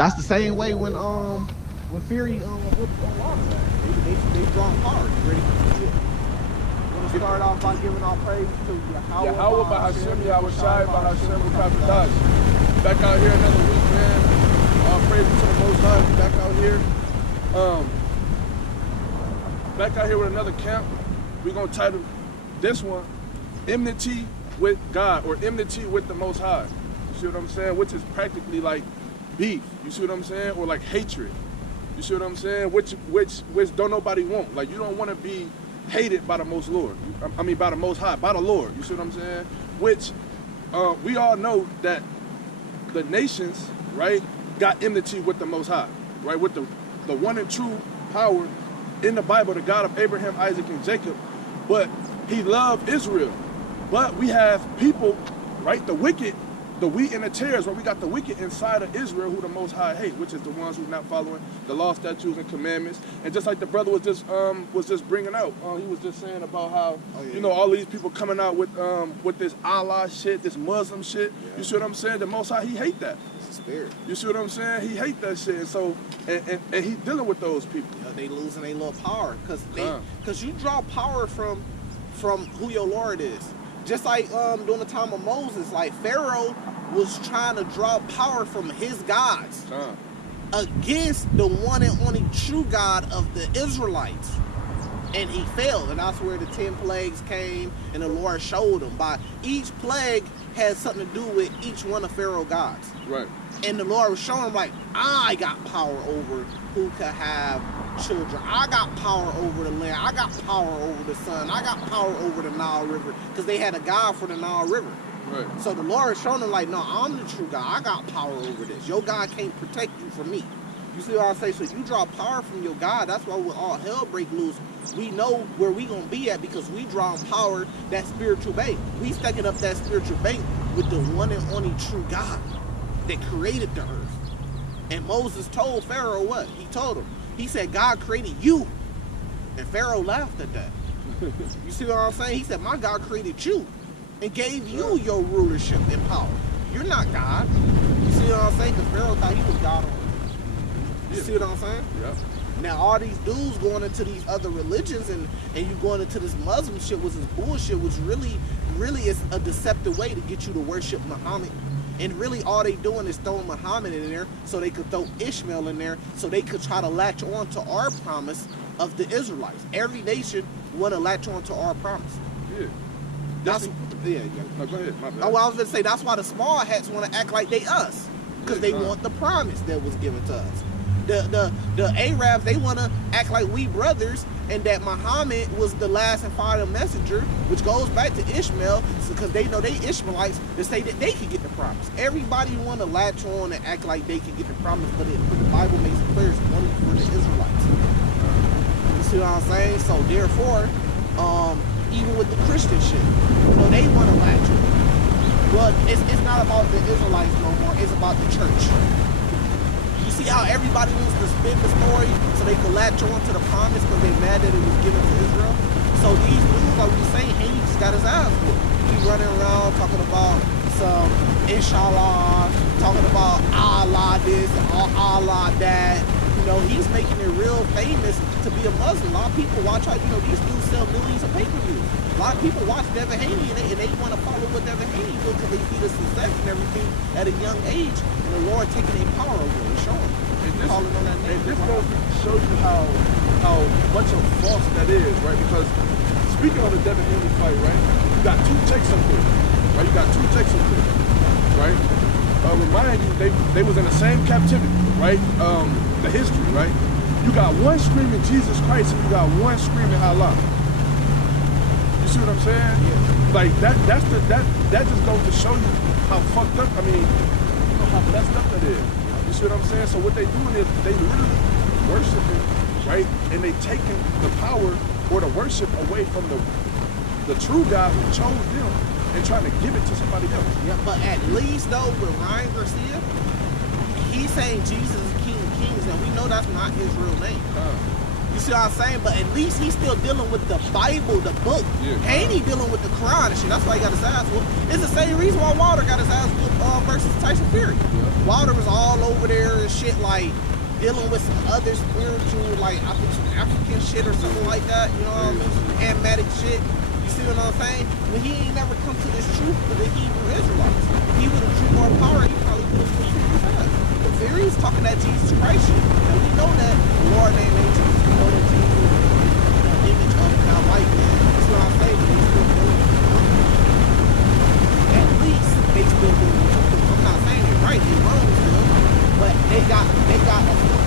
That's the same way when Fury with Lost. They draw power. You ready for it? Want to start off by giving all praise to Yahweh by Hashem, Yahweh Shai by Hashem, Kavadash. Back out here another week, man. All praise to the Most High. We back out here. Back out here with another camp. We're gonna title this one Enmity with God, or Enmity with the Most High. You see what I'm saying? Which is practically like beef. You see what I'm saying? Or like hatred. You see what I'm saying? Which don't nobody want. Like, you don't want to be hated by the Most Lord. I mean, by the Most High, by the Lord. You see what I'm saying? Which we all know that the nations, right, got enmity with the Most High, right, with the one and true power in the Bible, the God of Abraham, Isaac, and Jacob. But he loved Israel. But we have people, right, the wicked, the wheat and the tares, where we got the wicked inside of Israel who the Most High hate, which is the ones who not following the law, statutes, and commandments. And just like the brother was just bringing out, he was just saying about how, you know, all these people coming out with this Allah shit, this Muslim shit. Yeah. You see what I'm saying? The Most High, he hate that. It's a spirit. You see what I'm saying? He hate that shit. And so, and he dealing with those people. Yeah, they losing their little power because you draw power from who your Lord is. Just like during the time of Moses, like Pharaoh was trying to draw power from his gods against the one and only true God of the Israelites. And he failed. And that's where the 10 plagues came, and the Lord showed him. By each plague had something to do with each one of Pharaoh's gods. Right. And the Lord was showing him, like, I got power over who could have children. I got power over the land. I got power over the sun. I got power over the Nile River. Because they had a God for the Nile River. Right. So the Lord is showing him, like, no, I'm the true God. I got power over this. Your God can't protect you from me. You see what I say? So you draw power from your God. That's why when all hell break loose, we know where we going to be at, because we draw power, that spiritual bank. We stacking up that spiritual bank with the one and only true God that created the earth. And Moses told Pharaoh what? He told him. He said, God created you. And Pharaoh laughed at that. You see what I'm saying? He said, my God created you and gave you your rulership and power. You're not God. You see what I'm saying? Because Pharaoh thought he was God on earth. You see what I'm saying? Yeah. Now all these dudes going into these other religions and you going into this Muslim shit, which is bullshit, which really is a deceptive way to get you to worship Muhammad. And really all they doing is throwing Muhammad in there so they could throw Ishmael in there so they could try to latch on to our promise of the Israelites. Every nation want to latch on to our promise. Yeah. That's No, go ahead. My bad. Oh, I was going to say, that's why the small hats want to act like they us. Because they want the promise that was given to us. The Arabs, they want to act like we brothers, and that Muhammad was the last and final messenger, which goes back to Ishmael, because they know they Ishmaelites to say that they can get the promise. Everybody want to latch on and act like they can get the promise, but the Bible makes it clear it's only for the Israelites. You see what I'm saying? So therefore, even with the Christian shit, you know, they want to latch on. But it's not about the Israelites no more, it's about the church. See how everybody wants to spin the story so they can latch on to the promise because they're mad that it was given to Israel. So these dudes, like we say, he just got his ass whooped. He's running around talking about some inshallah, talking about Allah this and Allah that. You know, he's making it real famous to be a Muslim. A lot of people watch how, you know, these dudes sell millions of pay-per-views. A lot of people watch Devin Haney and they want to follow what Devin Haney did because they see the success and everything at a young age. And the Lord taking their power over and showing them. And this goes to show you how much of false that is, right? Because speaking of the Devin Haney fight, right? You got two takes up there, right? You got two takes up there, right? Remind you, they was in the same captivity, right? The history, right? You got one screaming Jesus Christ and you got one screaming Allah. You see what I'm saying? Yeah. Like that just goes to show you how fucked up, I mean, you know, how messed up that is. You see what I'm saying? So what they doing is they literally worshiping, right? And they taking the power or the worship away from the true God who chose them and trying to give it to somebody else. Yeah, but at least though with Ryan Garcia, he's saying Jesus is King of Kings, and we know that's not his real name. You see what I'm saying? But at least he's still dealing with the Bible, the book. Yeah. Haney dealing with the Quran and shit. That's why he got his ass whooped. It's the same reason why Wilder got his ass whooped versus Tyson Fury. Yeah. Wilder was all over there and shit, like dealing with some other spiritual, like I think some African shit or something like that. You know what I mean? Some Enmity shit. You see what I'm saying? When he ain't never come to this truth for the Hebrew Israelites, he would have drew more power. He probably would have put his ass. But there he's talking that Jesus Christ shit, and we know that the Lord name ain't Jesus. We know that Jesus is the image of God likeness. You see what I'm saying? They still doing it. At least they still doing it. I'm not saying it right. They wrong still, but they got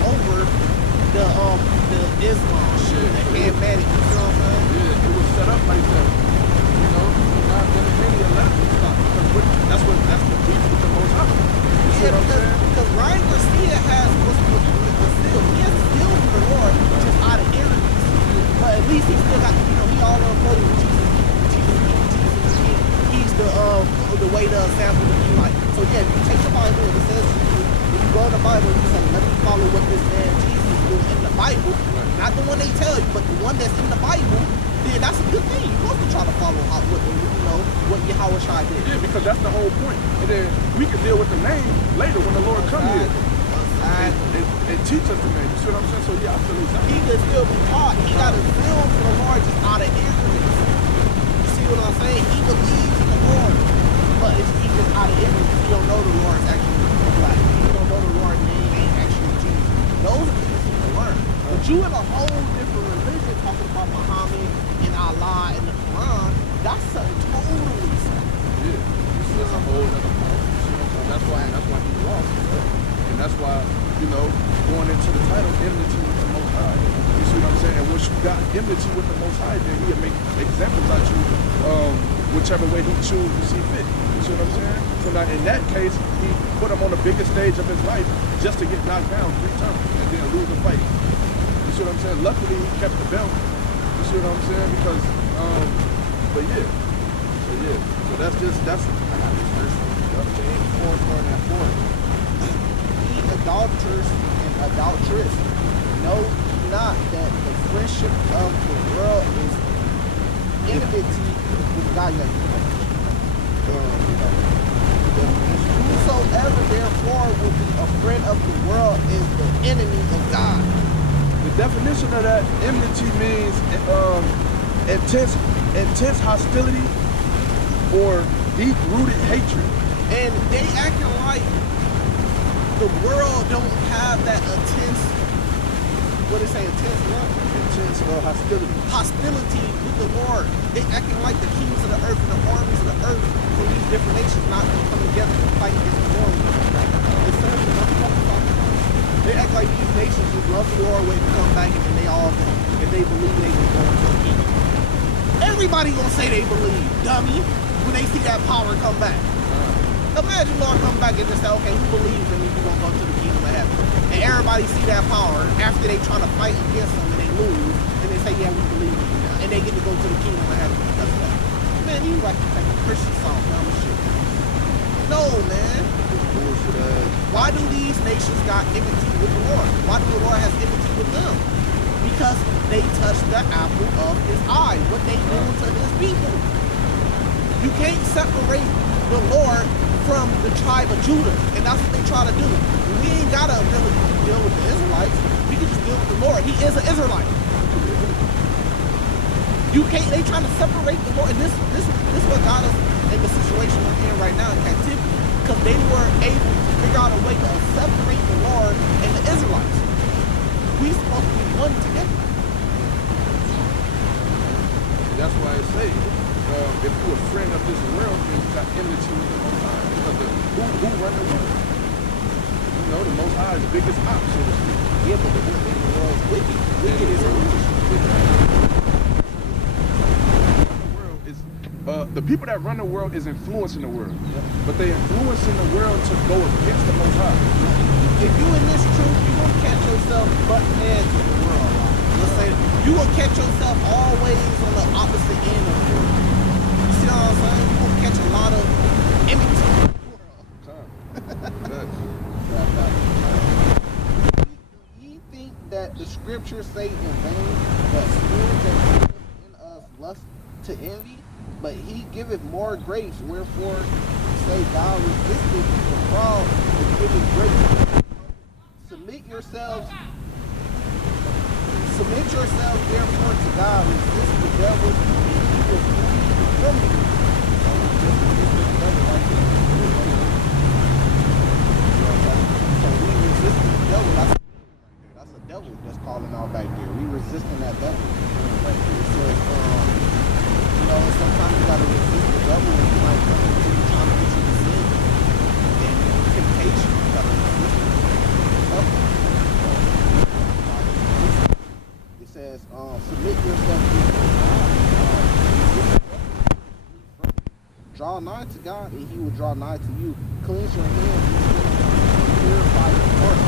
over the Islam shit, the Enmity. You see what I'm saying? Yeah, it was set up like that. You know, not many left and stuff. That's the beef with the Most High. You see what I'm saying? Because Ryan Garcia has what's still, he has a deal with the Lord just out of arrogance. But at least he still got, you know, he all on board with Jesus. He's the way to example to be like. So yeah, if you take the Bible and it says, if you go in the Bible and you say, let me follow what this man Jesus is doing in the Bible, not the one they tell you, but the one that's in the Bible, then that's a good thing. You're supposed to try to follow what Yahweh Shai did. Yeah, because that's the whole point. And then we can deal with the name later when the Lord comes here and teach us the name. You see what I'm saying? So yeah, I feel exactly. He can still be taught. He got a zeal for the Lord just out of ignorance. You see what I'm saying? He believes in the Lord, but he just out of ignorance. He don't know the Lord's actually black. He don't know the Lord's name ain't actually Jesus. Those are things he can learn. But you in a whole different religion talking about Muhammad and Allah and the Quran, that's something totally separate. Yeah, that's a whole other part. That's why he lost. And that's why, you know, going into the title, enmity with the Most High. You see what I'm saying? And once you got enmity with the Most High, then he'll make examples out you, whichever way he chooses to see fit. You see what I'm saying? So now in that case, he put him on the biggest stage of his life just to get knocked down 3 times and then lose the fight. You see what I'm saying? Luckily, he kept the belt. You see what I'm saying? Because, but yeah. So that's I got this verse. James 4:4. Ye adulterers and adulteress, know not that the friendship of the world is enmity with God. Whosoever therefore will be a friend of the world is the enemy of God. The definition of that enmity means intense hostility or deep-rooted hatred. And they acting like the world don't have that intense, what they say, intense what? Intense hostility. Hostility with the Lord. They acting like the kings of the earth and the armies of the earth from these different nations not going to come together to fight against the Lord. They act like these nations just love the Lord waiting to come back and then they all go. If they believe they can go into the kingdom. Everybody gonna say they believe, dummy, when they see that power come back. Imagine Lord come back and just say, okay, who believes in me? We're going to go to the kingdom of heaven. And everybody see that power after they try to fight against them and they lose. And they say, yeah, we believe in you now. And they get to go to the kingdom of heaven because of that. Man, you like to take a Christian song, dumb shit. No, man. Why do these nations got enmity with the Lord? Why do the Lord have enmity with them? Because they touched the apple of his eye. What they do to his people. You can't separate the Lord from the tribe of Judah, and that's what they try to do. We ain't got to really deal with the Israelites. We can just deal with the Lord. He is an Israelite. You can't. They trying to separate the Lord, and this what got us in the situation we're in right now in captivity, because they were able to figure out a way to separate the Lord and the Israelites. We supposed to be one together. That's why I say, if you're a friend of this world, then you got enmity with the Most High. Who run the world? You know, the Most High is the biggest op, so to speak. Yeah, but the world is wicked. Wicked is the people that run the world is influencing the world. Yep. But they influencing the world to go against the Most High. If you in this truth, you gonna catch yourself butting heads with the world. Let's say you gonna catch yourself always on the opposite end of the world. You see what I'm saying? You gonna catch a lot of enmity in the world. You think that the scriptures say in vain that spirits that live in us lust to envy, but he giveth more grace, wherefore say God resisteth the proud, but it is great. Submit yourselves therefore to God, resist the devil, and he will flee from you. So we resist the devil. That's a devil that's calling out back there. We resisting that devil. Right there. It says, sometimes you gotta resist the devil when he might come into you trying to get you to sin. And temptation, you gotta resist it. It says, submit yourself to God. Draw nigh to God, and he will draw nigh to you. Cleanse your hands, and purify your heart.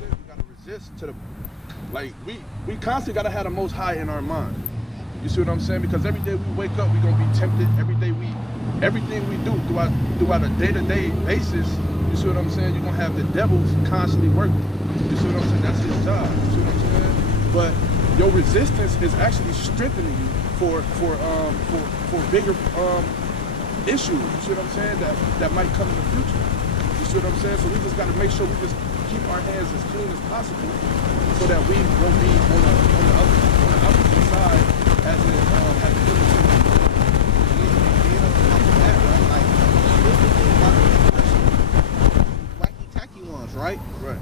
We gotta resist to the, like, we constantly gotta have the Most High in our mind. You see what I'm saying? Because every day we wake up, we gonna be tempted. Every day everything we do throughout a day-to-day basis, you see what I'm saying? You're gonna have the devils constantly working. You see what I'm saying? That's his job. You see what I'm saying? But your resistance is actually strengthening you for bigger issues. You see what I'm saying? That might come in the future. You see what I'm saying? So we just gotta make sure we just keep our hands as clean as possible, so that we won't be on the opposite side as it wacky tacky ones, right? Right.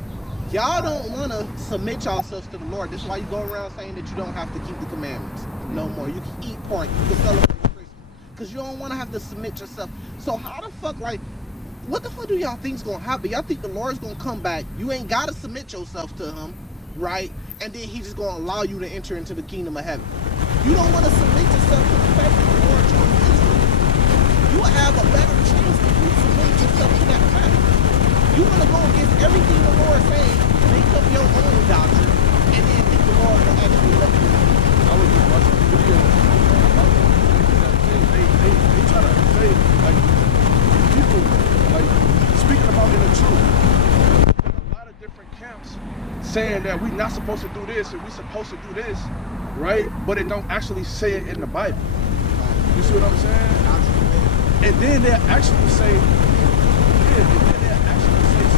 Y'all don't want to submit yourselves to the Lord. This is why you go around saying that you don't have to keep the commandments no more. You can eat pork, you can celebrate Christmas, because you don't want to have to submit yourself. So how the fuck, like, what the fuck do y'all think's gonna happen? Y'all think the Lord's gonna come back? You ain't gotta submit yourself to him, right? And then he's just gonna allow you to enter into the kingdom of heaven. You don't want to submit yourself to the fact that the Lord chose Israel. You will have a better chance if you submit yourself to that fact. You want to go against everything the Lord saying, make up your own doctrine, and then think the Lord will actually let you. I was just watching a video about they try to say, like, people, like, speaking about in the truth. A lot of different camps saying that we're not supposed to do this and we're supposed to do this, right? But it don't actually say it in the Bible. You see what I'm saying? And then they actually say,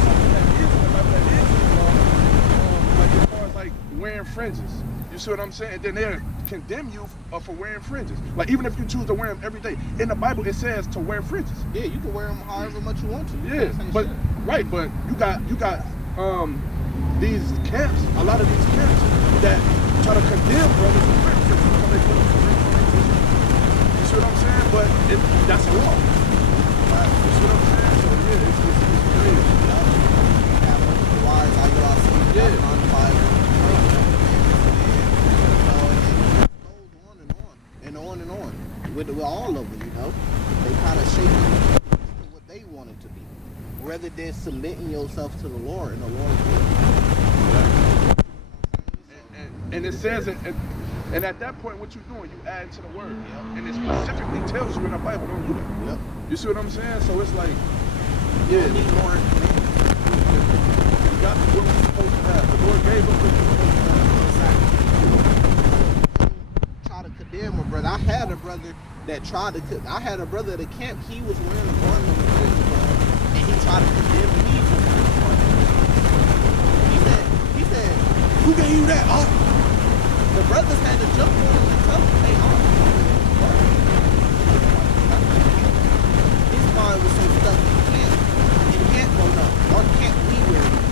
something that is in the Bible that is in the law, like as far as like wearing fringes. You see what I'm saying? And then they'll condemn you for wearing fringes. Like, even if you choose to wear them every day, in the Bible it says to wear fringes. Yeah, you can wear them however much you want to. Yeah, but right, but you got these camps, a lot of these camps that try to condemn brothers for wearing fringes because they put them for fringes. You see what I'm saying? But that's a law. Right? You see what I'm saying? So yeah, it's crazy. Yeah. And on. With all of them, you know. They kind of shape it to what they want it to be. Rather than submitting yourself to the Lord and the Lord will. And it says it, and at that point what you're doing, you add to the word. Yep. And it specifically tells you in the Bible, don't do that. Yep. You see what I'm saying? So it's like, yeah. You need more. We got what we're supposed to have. The Lord gave us what we're supposed to have. Try to condemn a brother. I had a brother that tried to. I had a brother at the camp. He was wearing a garment of prison, and he tried to condemn me for wearing a garment. He said, "Who gave you that?" The brothers had to jump on him and tell him, "Hey, his mind was so stuck in can't go no, or can't we wear these?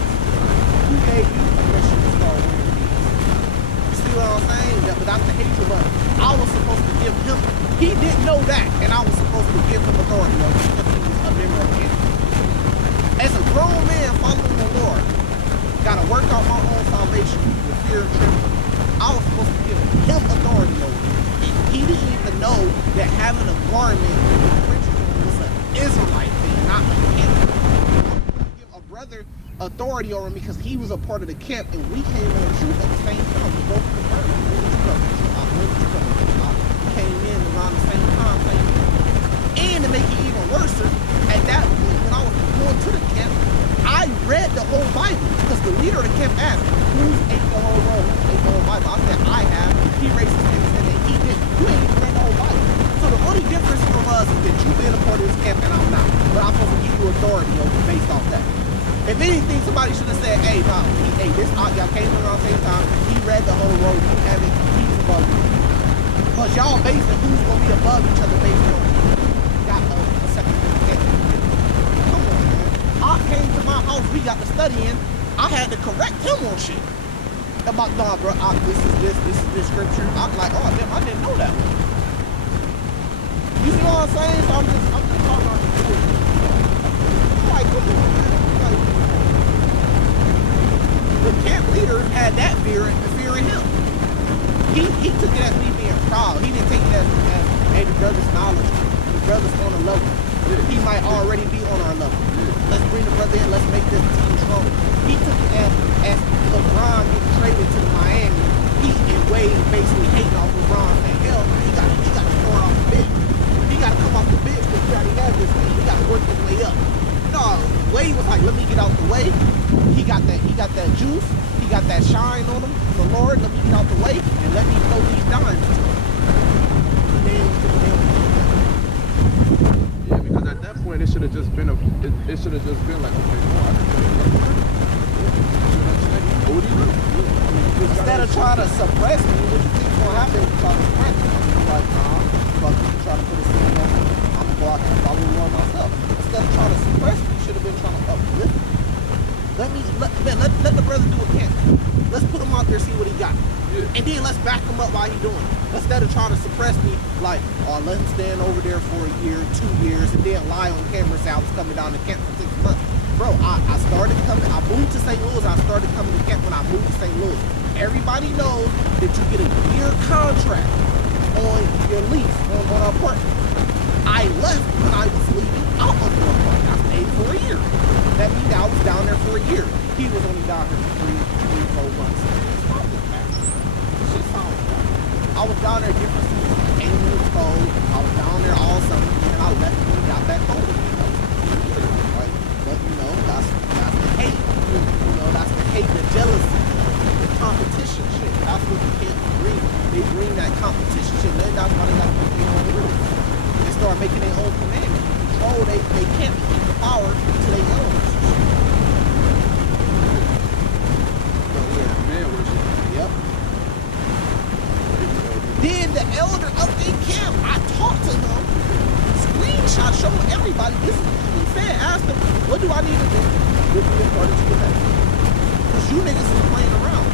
Who gave you permission to start wearing these?" You see what I'm saying? But that's the hatred of I was supposed to give him. He didn't know that, and I was supposed to give him authority over him because he was a member of him. As a grown man following the Lord, gotta work out my own salvation with fear and trembling. I was supposed to give him authority over him. He didn't even know that having a garment was an Israelite thing, not a camp. Give a brother authority over me because he was a part of the camp, and we came in the truth at the same time. We both converted. Came in around the same time, and to make it even worse, at that point when I was going to the camp, I read the whole Bible because the leader of the camp asked, "Who's ate the whole roll? Who ate the whole Bible?" I said, "I have." He raised his hand and said that he did. You ain't even read the whole Bible. So the only difference from us is that you've been a part of this camp and I'm not. But I'm supposed to give you authority based off that. If anything, somebody should have said, hey, no, this y'all came around the same time. He read the whole road. He had it. He was above you. Because y'all based on who's going to be above each other based on got a second camp. Come on, man. I came to my house. We got to studying. I had to correct him on shit. About, nah, bro, this is this scripture. I'm like, oh, damn, I didn't know that one. You see what I'm saying? So I'm just talking about the truth. I'm like, come on, man. The camp leader had that fear in him. He took it as me being proud. He didn't take it as hey, the brother's knowledgeable. The brother's on a level. He might already be on our level. Let's bring the brother in. Let's make this team strong. He took it as LeBron getting traded to Miami. He and Wade basically hating off LeBron saying, hell, he got to score off the bench. He got to come off the bench because he already has this thing. He got to work his way up. No, Wade was like, let me get out the way. He got that juice. He got that shine on him. The Lord, let me get out the way and let me throw these dimes to him. Yeah, because at that point it should have just been like, okay, no, I can tell you what do you do? Instead of trying to suppress me, what you think's gonna happen when you try to suppress me? I'm like, nah, fuck you, try to put a scene on me. I'm gonna go out and follow the Lord myself. Instead of trying to suppress me, you should have been trying to uplift me. Let the brother do a camp. Let's put him out there, see what he got. Yeah. And then let's back him up while he's doing it. Instead of trying to suppress me, like, oh, let him stand over there for a year, 2 years, and then lie on camera and say I was coming down to camp for 6 months. Bro, I started coming, I moved to St. Louis, I started coming to camp when I moved to St. Louis. Everybody knows that you get a year contract on your lease, on our apartment. I left when I was leaving out on the apartment. I stayed for a year. That means I was down there for a year. He was only down here for 3, 4 months. I was down there different seasons. Ain't when it was cold. I was down there all summer, and I left when it got back cold again. Right? But that's the hate. That's the hate, the jealousy, the competition shit. That's what you can't bring. They bring that competition shit. That's why they gotta put their own rules. They start making their own commandments. Control, they can't keep the power to their own. Yep. Then the elder of the camp, I talked to him, screenshot, showing everybody, this is what he said, asked him, what do I need to do to be a part of the event? Because you niggas is playing around.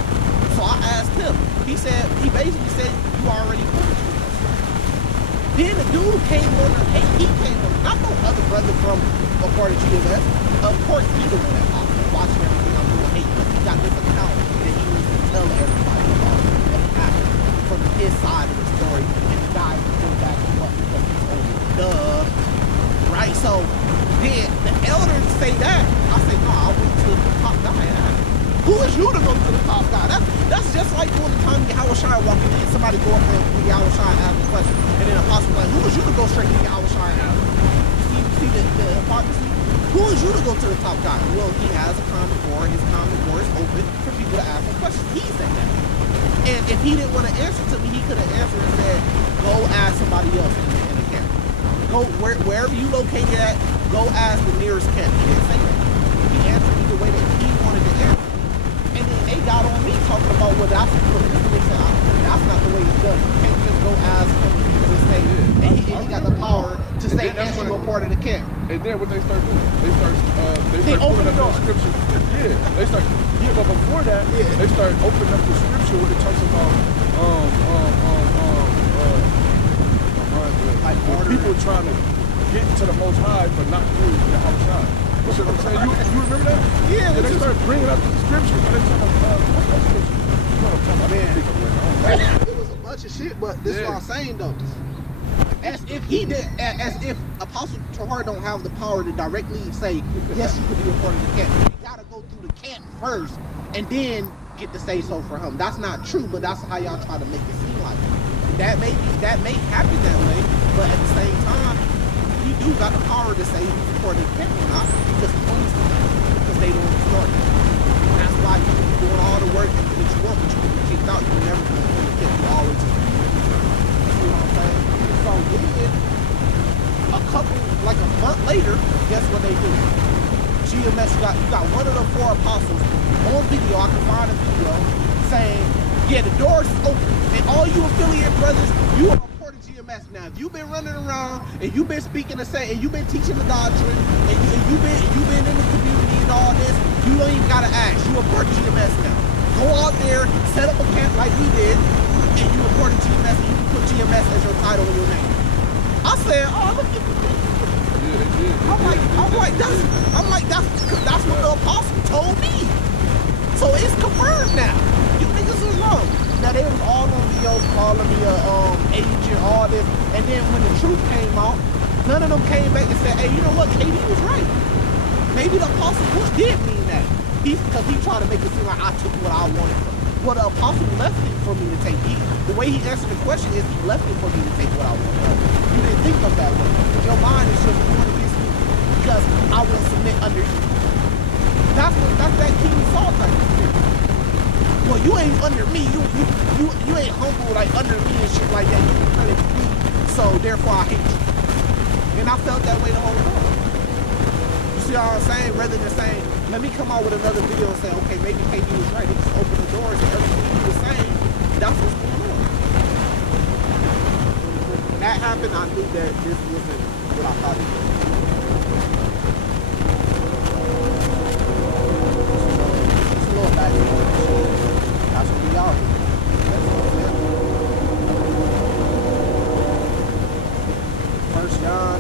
So I asked him, he basically said, you already finished with us. Then the dude came on, he came on, not no other brother from a part of GMS. Of course, he's the one that watching everything I'm doing, hey, but he got this account that he needs to tell everybody about what happened from his side of the story, and the guy can go back and what because he's older. Duh. Right? So then the elders say that. I say, no, I went to the top guy and asked, who is you to go to the top guy? That's just like when the time Yahushua walking in, somebody go up and Yahushua ask a question, and then the apostle like, who is you to go straight to Yahushua and ask? You see the hypocrisy? Who is you to go to the top guy? Well, he has a comment board. His comment board is open for people to ask him questions. He said that. And if he didn't want to answer to me, he could have answered and said, go ask somebody else in the camp. Go wherever you located at, go ask the nearest camp. He didn't say that. He answered me the way that he wanted to answer. And then they got on me talking about what that's not the way it's done. You can't just go ask him to say, and he got the power to say, yes, you a part of the camp. And then what they start doing, they start opening up the scripture. Yeah, they start. Yeah, but before that, they start opening up the scripture when it talks about people trying to get to the Most High, but not through the outside. You see what I'm saying? You remember that? Yeah. And they start bringing up the scripture, and they talk about what scripture? It was a bunch of shit, but this is what I'm saying though. As if Apostle Tahar don't have the power to directly say, yes, you could be a part of the camp. You gotta go through the camp first and then get to say so for him. That's not true, but that's how y'all try to make it seem like. That may happen that way, but at the same time, you do got the power to say he's a part of the camp or not, because they don't start. That's why you can be doing all the work that you want, but you can be kicked out. You can never be in the camp. You always just, you see what I'm saying? So yeah, GMS, you got one of the 4 apostles on video, I can find a video, saying, yeah, the doors is open. And all you affiliate brothers, you are a part of GMS. Now, if you've been running around and you've been speaking the same, and you've been teaching the doctrine, and you've been in the community and all this, you don't even gotta ask. You a part of GMS now. Go out there, set up a camp like we did, and you a part of GMS, and you can put GMS as your title in your name. I said, oh, look at me. I'm like, that's what the apostle told me. So it's confirmed now. You niggas is wrong. Now they was all on videos calling me a agent, all this, and then when the truth came out, none of them came back and said, hey, you know what, KD was right. Maybe the apostle Bush did mean that. Because he tried to make it seem like I took what I wanted from him. Well, the apostle left it for me to take. The way he answered the question is he left it for me to take what I wanted. You didn't think of that way. Your mind is just going against me because I will submit under you. That's that King Saul type of spirit. Well, you ain't under me. You ain't humble like under me and shit like that. You ain't really me. So therefore I hate you. And I felt that way the whole time. You see what I'm saying? Rather than saying, let me come out with another video and say, okay, maybe KD was right. He just opened the doors and everything he was saying, that's what's going on. When that happened, I knew that this wasn't what I thought it was. Just a little backstory. That's what we are. That's what I'm saying. 1 John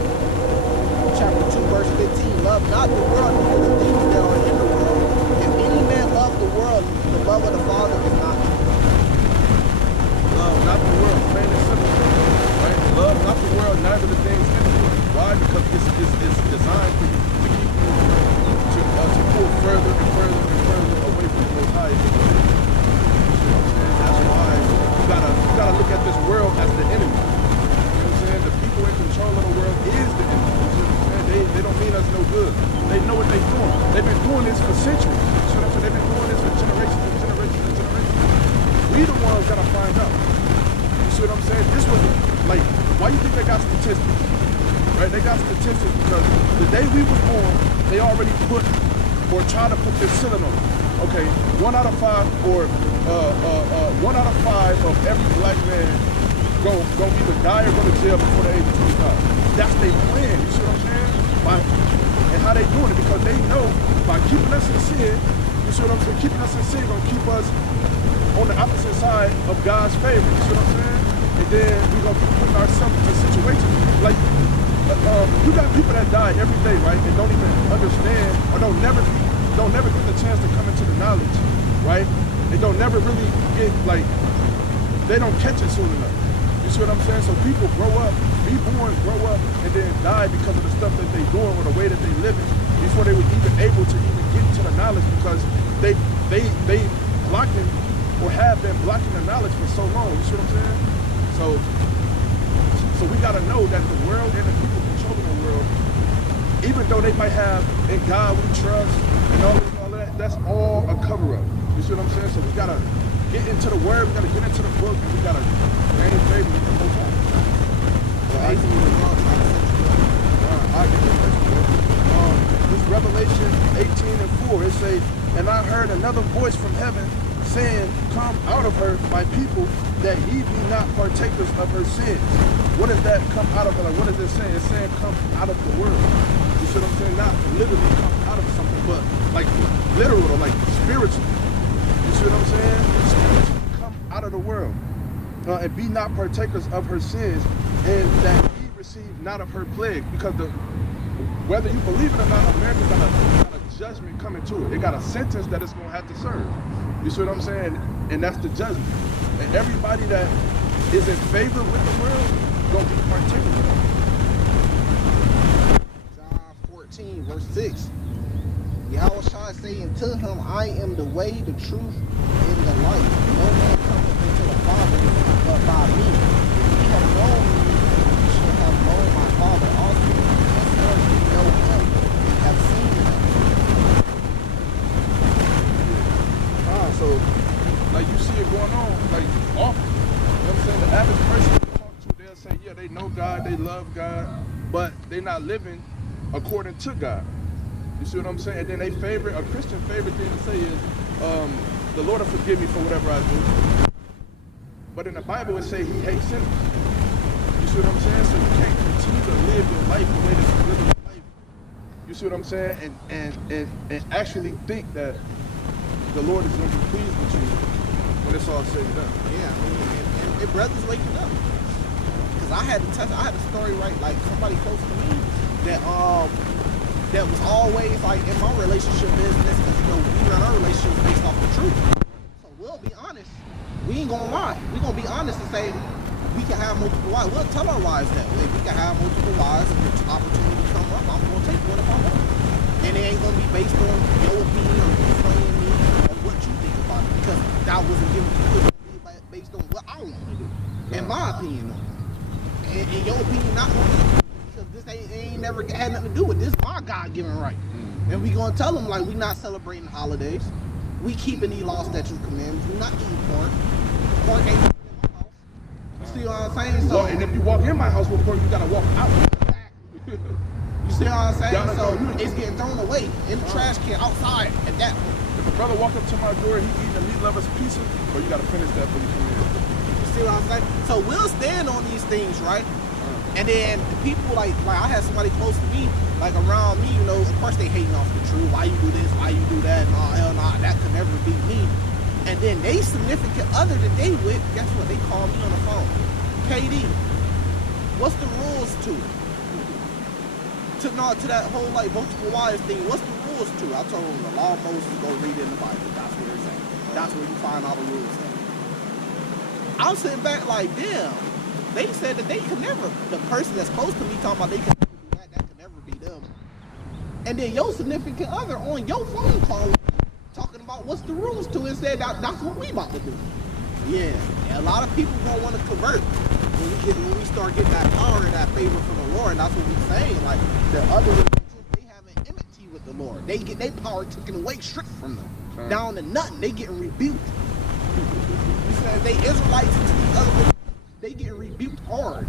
chapter 2, verse 15. Love not the world, nor the things that are in the world. If any man love the world, the love of the Father is not in him. Love not the world, plain and simple. Right? Love not the world, neither the things in the world. Why? Because it's designed for you to keep you to pull further and further and further away from the Most High. That's why you gotta look at this world as the enemy. You know what I'm saying? The people in control of the world is the enemy. You know what I'm saying? They don't mean us no good. They know what they're doing. They've been doing this for centuries. You know what I'm saying? They've been doing this for generations and generations and generations. We the ones gotta find out. You see what I'm saying? This was like, why you think they got statistics? Right? They got statistics because the day we was born, they already put or try to put this ceiling on. Okay, 1 out of 5 or 1 out of 5 of every black man go either die or go to jail before the age of 25. That's their plan, you see what I'm saying? And how they doing it, because they know by keeping us in sin, you see what I'm saying? Keeping us in sin gonna keep us on the opposite side of God's favor, you see what I'm saying? And then we're gonna be putting ourselves in situations like you got people that die every day, right? And don't even understand or don't never get the chance to come into the knowledge, right? They don't never really get, like, they don't catch it soon enough. You see what I'm saying? So people grow up, be born, grow up, and then die because of the stuff that they doing or the way that they living before they were even able to even get to the knowledge because they blocking or have been blocking the knowledge for so long. You see what I'm saying? So we gotta know that the world and the people controlling the world, even though they might have in God we trust and all that, that's all a cover-up. You see what I'm saying? So we gotta get into the word, we gotta get into the book, and we gotta gain favor with the Most High. This Revelation 18:4, it says, and I heard another voice from heaven saying, come out of her, my people, that ye be not partakers of her sins. What does that come out of her? Like, what is it saying? It's saying come out of the world. You see what I'm saying? Not literally come out of something, but like literal or like spiritual. You see what I'm saying? Spiritually come out of the world. And be not partakers of her sins, and that ye receive not of her plague. Because whether you believe it or not, America got a judgment coming to it. It got a sentence that it's going to have to serve. You see what I'm saying? And that's the judgment. And everybody that is in favor with the world going to be partaking of it. John 14, verse 6. Yahweh shall say unto him, I am the way, the truth, and the life. No man cometh into the Father but by me. If ye have known me, ye shall have known my Father also. Henceforth ye know him, and have seen him. So, like, you see it going on, like, often. You know what I'm saying? The average person you talk to, they'll say, yeah, they know God, they love God, but they're not living according to God. You see what I'm saying? And then a Christian favorite thing to say is, the Lord will forgive me for whatever I do. But in the Bible it says he hates sinners. You see what I'm saying? So you can't continue to live your life the way that you live your life. You see what I'm saying? And actually think that the Lord is going to be pleased with you when it's all said and done. Yeah, I mean, and brothers waking up. Because I had a story, right, like somebody close to me that was always like in my relationship business, because you know we run our relationships based off the truth. So we'll be honest. We ain't gonna lie. We gonna be honest and say we can have multiple wives. We'll tell our wives that we can have multiple wives, and if the opportunity come up, I'm gonna take one if I want. And it ain't gonna be based on your opinion or you saying me or what you think about it, because that wasn't given to you. Based on what I want to do, and my opinion on it, and your opinion not gonna be, because this ain't never had nothing to do with this. My God-given right, and we gonna tell them like we not celebrating holidays, we keeping these law, statutes, commandments. We not eating pork. Pork ain't in my house. You see what I'm saying? So, and if you walk in my house with pork, you gotta walk out. You see what I'm saying? So it's getting thrown away in the trash can outside at that point. If a brother walk up to my door, he eating a meat lover's pizza, but you gotta finish that before you come in. You see what I'm saying? So we'll stand on these things, right? And then the people like I had somebody close to me, like around me, you know, of course they hating off the truth. Why you do this? Why you do that? No, hell nah, that could never be me. And then they significant other that they with, guess what? They call me on the phone. KD, what's the rules to it? To that whole like multiple wives thing, what's the rules to it? I told them the law of Moses, go read it in the Bible. That's what it's saying. That's where you find all the rules at. I'm sitting back like, damn. They said that they could never, the person that's close to me talking about they could never do that could never be them. And then your significant other on your phone call talking about what's the rules to it and said that's what we about to do. Yeah, a lot of people gonna want to convert when we start getting that power and that favor from the Lord. And that's what we're saying. Like the other religions, they have an enmity with the Lord. They get their power taken away, stripped from them, down to nothing. They getting rebuked. You said they Israelites into these other religions, they get rebuked hard.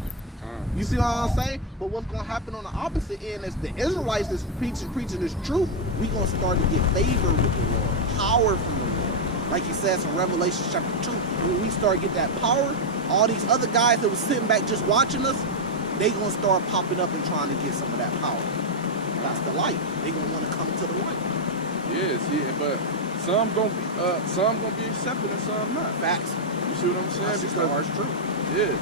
You see what I'm saying? But what's going to happen on the opposite end is the Israelites that's preaching this truth, we going to start to get favor with the Lord, power from the Lord. Like he says in Revelation chapter 2, when we start to get that power, all these other guys that was sitting back just watching us, they going to start popping up and trying to get some of that power. That's the light. They going to want to come to the light. Yes, yeah, but some gonna be accepted and some not. Facts. You see what I'm saying? That's just the harsh truth. Yeah,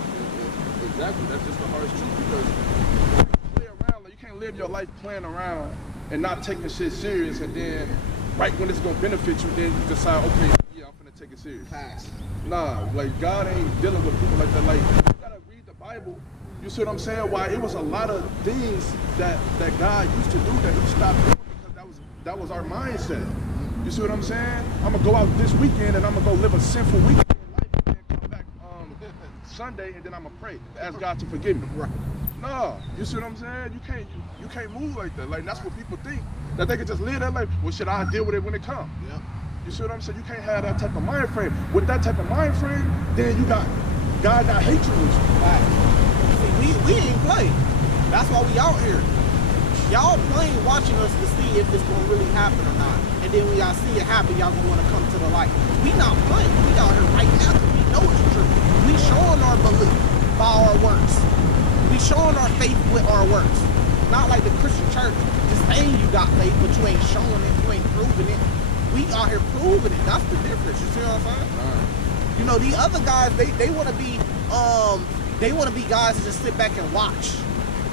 exactly. That's just the harsh truth, because you play around, like, you can't live your life playing around and not taking shit serious, and then right when it's gonna benefit you, then you decide, okay, yeah, I'm gonna take it serious. Facts. Nah, like God ain't dealing with people like that. Like, you gotta read the Bible. You see what I'm saying? Why it was a lot of things that God used to do that he stopped doing, because that was our mindset. You see what I'm saying? I'm gonna go out this weekend and I'm gonna go live a sinful weekend life and then come back Sunday, and then I'm gonna pray, ask God to forgive me. Right. No, you see what I'm saying? You can't move like that. Like, that's what people think, that they can just live that life. Well, should I deal with it when it comes? Yep. You see what I'm saying? You can't have that type of mind frame. With that type of mind frame, then you got God got hatred with you. Right. See, we ain't playing. That's why we out here. Y'all playing watching us to see if it's gonna really happen or not. And then when y'all see it happen, y'all gonna wanna come to the light. We not playing. We out here right now because we know it's true. We showing our belief by our works. We showing our faith with our works. Not like the Christian church just saying you got faith, but you ain't showing it, you ain't proving it. We out here proving it. That's the difference. You see what I'm saying? Right. You know, the other guys, they wanna be guys that just sit back and watch.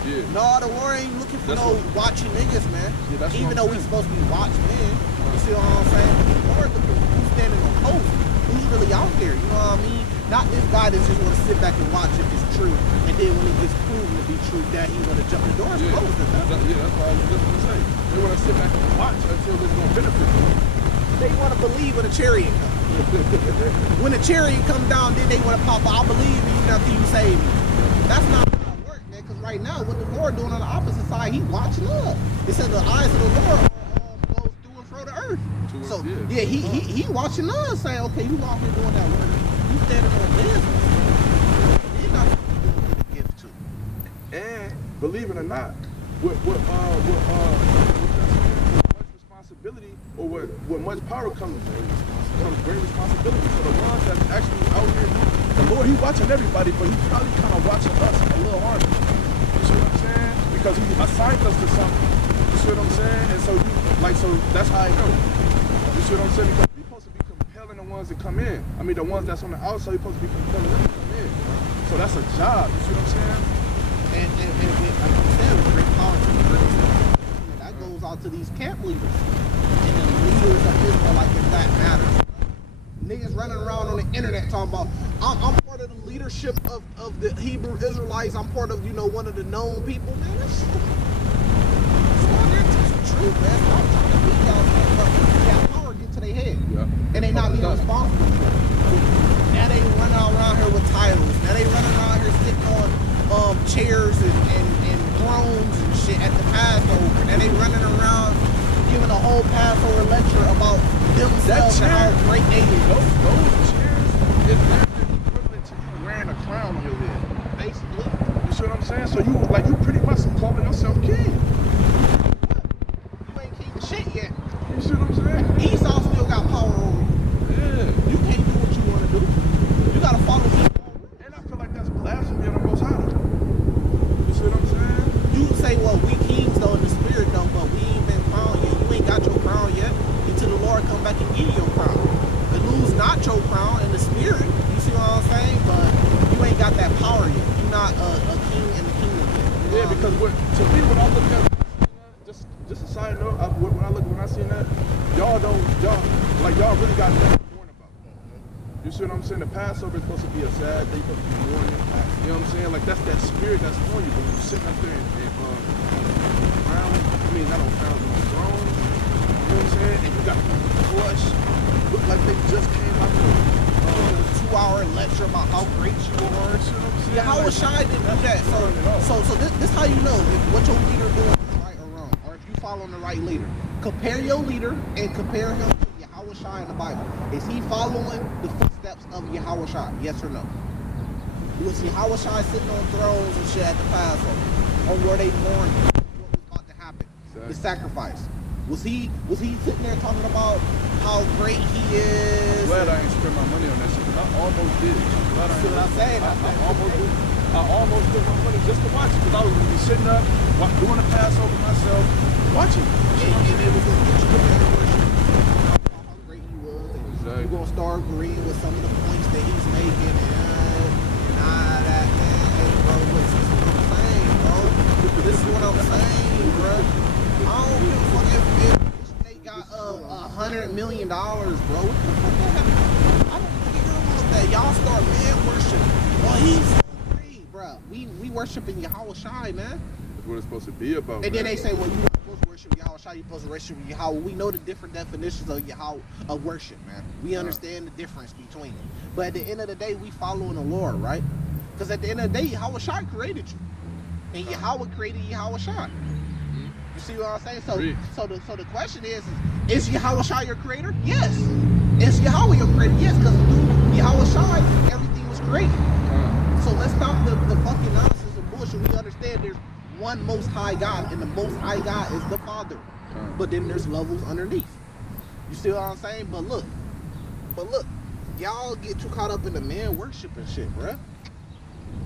Yeah. No, the Lord ain't looking for no watching niggas, man. Yeah, even though we supposed to be watchmen. You see what I'm saying? But the Lord looking for who's standing on post. Who's really out there, you know what I mean? Not this guy that just want to sit back and watch if it's true. And then when it gets proven to be true, that he want to jump the doors closed. Yeah, that's what I was just going to say. They want to sit back and watch until it's going to benefit them. They want to believe when a chariot comes. When a chariot comes down, then they want to pop, I believe in you until you save me. That's not how it works, man, because right now, what the Lord doing on the opposite side, he watching us. It said the eyes of the Lord goes through and through the earth. So, yeah, he watching us, saying, okay, you out here doing that work. You standing on business. He's not going to give to. And, believe it or not, what responsibility, or with much power comes great responsibility. So the ones that's actually out here, the Lord, He's watching everybody, but He's probably kind of watching us a little harder. You see what I'm saying? Because He assigned us to something. You see what I'm saying? And so, so that's how I know. You see what I'm saying? Because we're supposed to be compelling the ones that come in. I mean, the ones that's on the outside, we're supposed to be compelling them to come in. So that's a job. You see what I'm saying? And I understand great power. That goes out to these camp leaders and the leaders of Israel, like if that matters. Niggas running around on the internet talking about I'm part of the leadership of the Hebrew Israelites. I'm part of one of the known people. Man, that's true, man. Stop trying to beat y'all. That power get to their head, and they not being responsible. Now they running around here with titles. Now they running around here sitting on chairs and thrones and shit at the Passover. And they running around giving a whole Passover lecture about themselves and how great they is. Those chairs is equivalent to you wearing a crown on your head. Basically. You see what I'm saying? So you pretty much calling yourself king. You ain't king of shit yet. You see what I'm saying? Esau still got power over you. Yeah. You can't do what you want to do. You gotta follow him. And I feel like that's blasphemy on the Most High. You see what I'm saying? You say, well, we kings though in the spirit though, but we ain't been crowned yet. You ain't got your crown yet until the Lord come back and give you your crown. The lose not your crown in the spirit. You see what I'm saying? But you ain't got that power yet. You're not a king in the kingdom yet. Yeah, because to me, when I look at just a side note, when I seen that, y'all really got nothing to mourn about. You see what I'm saying? The Passover is supposed to be a sad day, supposed to be mourning. You know what I'm saying? Like that's that spirit that's on you, but when you're sitting up there and crown, not on crowns, but on thrones. You know what I'm saying? And you got flush, look like they just came out of a 2-hour lecture about how great you are. Yeah, how was Shai didn't do that? So this how you know if what your leader doing is right or wrong, or if you following the right leader. Compare your leader and compare him to Yahweh Shai in the Bible. Is he following the footsteps of Yahweh Shai? Yes or no? Was Yahweh Shai sitting on thrones and shit at the Passover? Or were they mourning what was about to happen? Exactly. The sacrifice. Was he sitting there talking about how great he is? I'm glad I ain't spent my money on that shit. I almost did. See what I'm saying? I almost spent my money just to watch it because I was going to be sitting up doing the Passover myself, watching it. And it was going to get you how great he was. And exactly. You're going to start agreeing with some of the points that he's making and all that, man. Hey, bro, this is what I'm saying, bro. This is what I'm saying, bro. I don't give a fuck if they got $100 million, bro. What the fuck that happened? I don't think about that. Y'all start man worship. Well, he's so great, bro. We worshiping Yahweh Shai, man. That's what it's supposed to be about. And then they say, well, you're not supposed to worship Yahweh Shai. You're supposed to worship Yahweh. We know the different definitions of Yahweh of worship, man. We understand the difference between them. But at the end of the day, we following the Lord, right? Because at the end of the day, Yahweh Shai created you, and Yahweh created Yahweh Shai. You see what I'm saying? So the question is Yahweh Shai your creator? Yes. Is Yahweh your creator? Yes, because through Yahweh Shai, everything was created. So let's stop the fucking nonsense and bullshit. We understand there's one Most High God, and the Most High God is the Father. But then there's levels underneath. You see what I'm saying? But look, y'all get too caught up in the man worship and shit, bruh.